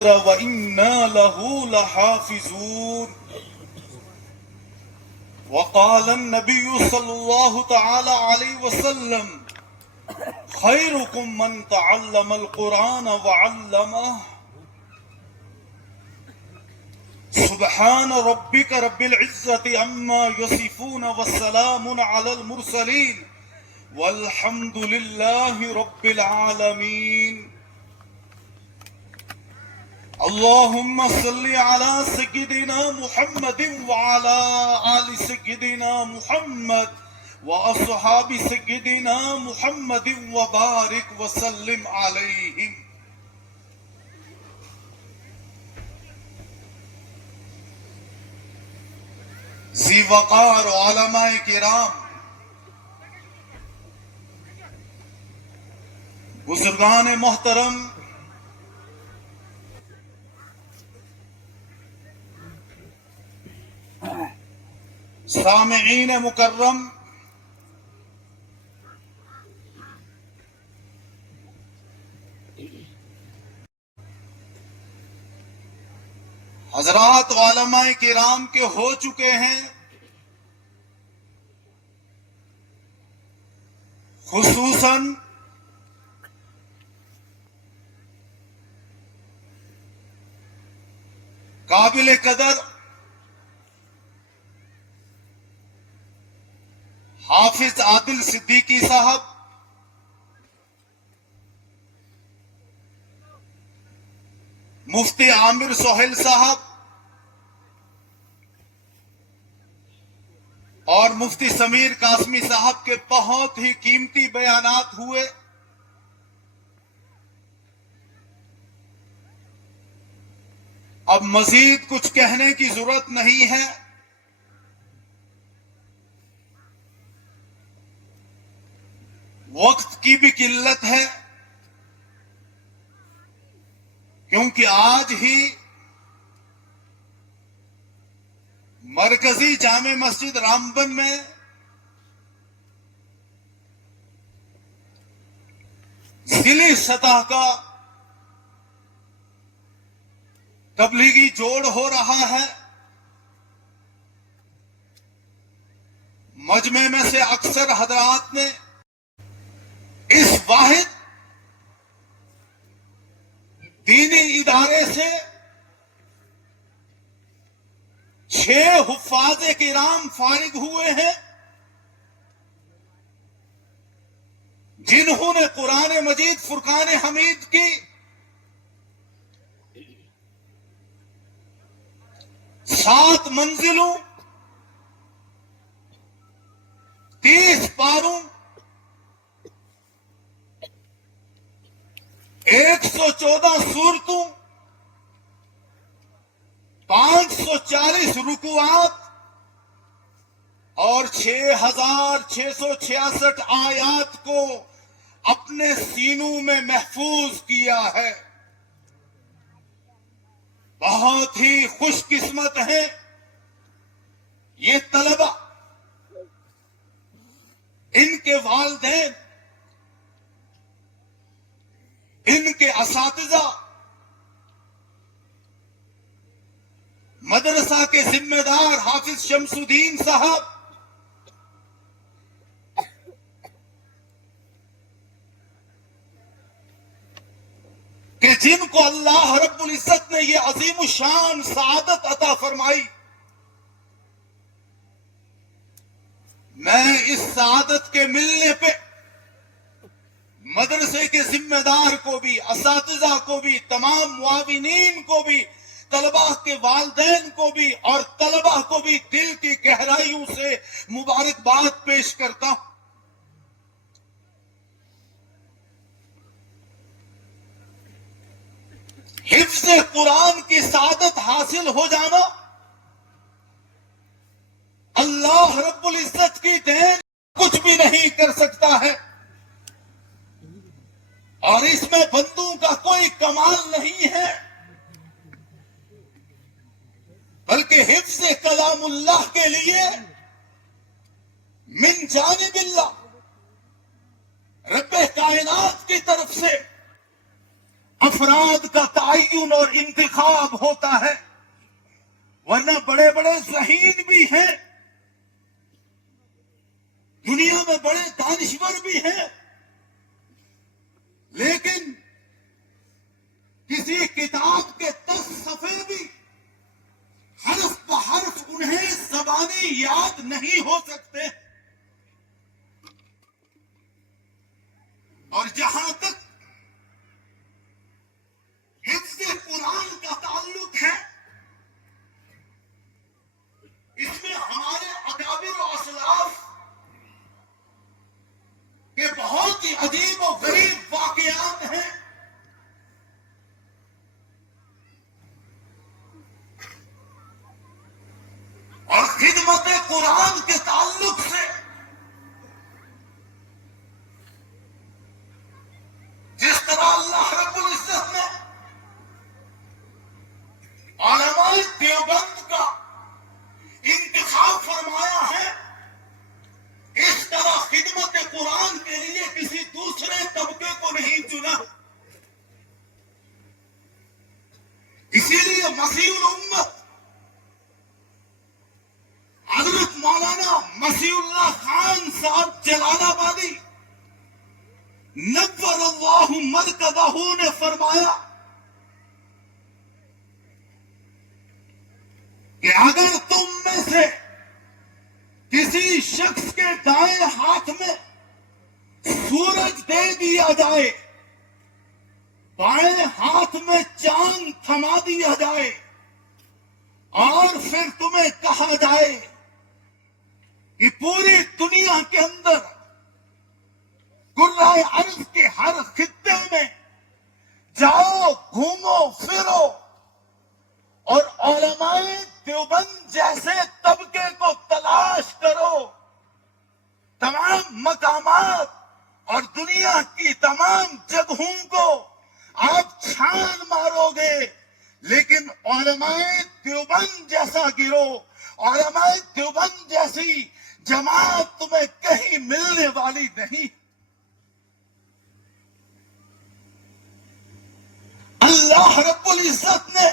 وَإِنَّا لَهُ لَحَافِظُونَ. وقال النبي صلى الله تعالى عليه وسلم: خيركم من تعلم القرآن وعلمه. سبحان ربك رب العزة عما يصفون والسلام على المرسلين والحمد لله رب العالمين. اللهم صل على سيدنا محمد وعلى آل سيدنا محمد وأصحاب سيدنا محمد وبارك وسلم عليهم. ذی وقار علماء کرام، بزرگان محترم، سامعین مکرم، حضرات علماء کرام کے ہو چکے ہیں، خصوصاً قابل قدر حافظ عادل صدیقی صاحب، مفتی عامر سہیل صاحب اور مفتی سمیر قاسمی صاحب کے بہت ہی قیمتی بیانات ہوئے. اب مزید کچھ کہنے کی ضرورت نہیں ہے. وقت کی بھی قلت ہے، کیونکہ آج ہی مرکزی جامع مسجد رامبن میں ضلعی سطح کا تبلیغی جوڑ ہو رہا ہے. مجمع میں سے اکثر حضرات نے اس واحد دینی ادارے سے 6 حفاظ کرام فارغ ہوئے ہیں، جنہوں نے قرآن مجید فرقان حمید کی 7 منزلوں، 30 پاروں، 114 سورتوں، 540 رکوعات اور 6666 آیات کو اپنے سینوں میں محفوظ کیا ہے. بہت ہی خوش قسمت ہیں یہ طلبہ، ان کے والدین، ان کے اساتذہ، مدرسہ کے ذمہ دار حافظ شمس الدین صاحب، کہ جن کو اللہ رب العزت نے یہ عظیم الشان سعادت عطا فرمائی. میں اس سعادت کے ملنے پہ مدرسے کے ذمہ دار کو بھی، اساتذہ کو بھی، تمام معاونین کو بھی، طلباء کے والدین کو بھی اور طلباء کو بھی دل کی گہرائیوں سے مبارکباد پیش کرتا ہوں. حفظ قرآن کی سعادت حاصل ہو جانا اللہ رب العزت کی دین، کچھ بھی نہیں کر سکتا ہے، اور اس میں بندوں کا کوئی کمال نہیں ہے، بلکہ حفظ کلام اللہ کے لیے من جانب اللہ، رب کائنات کی طرف سے افراد کا تعین اور انتخاب ہوتا ہے، ورنہ بڑے بڑے ذہین بھی ہیں، دنیا میں بڑے دانشور بھی ہیں، لیکن کسی کتاب کے 10 صفحے بھی حرف بحرف انہیں زبانی یاد نہیں ہو سکتے۔ اور جہاں تک حفظ قرآن کا تعلق ہے، اس میں ہمارے اکابر و اسلاف کے بہت ہی عجیب و غریب واقعات ہیں۔ اور خدمت قرآن کے تعلق سے جس طرح اللہ رب العزت نے علماء دیوبند کا انتخاب فرمایا ہے، اس طرح خدمت قرآن کے لیے کسی دوسرے طبقے کو نہیں چنا۔ اسی لیے مسیح الامت حضرت مولانا مسیح اللہ خان صاحب جلال آبادی نور اللہ مرکزہ نے فرمایا کہ اگر تم میں سے کسی شخص کے دائیں ہاتھ میں سورج دے دیا جائے، بائیں ہاتھ میں چاند تھما دیا جائے، اور پھر تمہیں کہا جائے کہ پوری دنیا کے اندر کرۂ ارض کے ہر خطے میں جاؤ، گھومو پھرو، اور علماء دیوبند جیسے طبقے کو تلاش کرو، تمام مقامات اور دنیا کی تمام جگہوں کو آپ چھان مارو گے، لیکن علماء دیوبند جیسا گروہ، علماء دیوبند جیسی جماعت تمہیں کہیں ملنے والی نہیں۔ اللہ رب العزت نے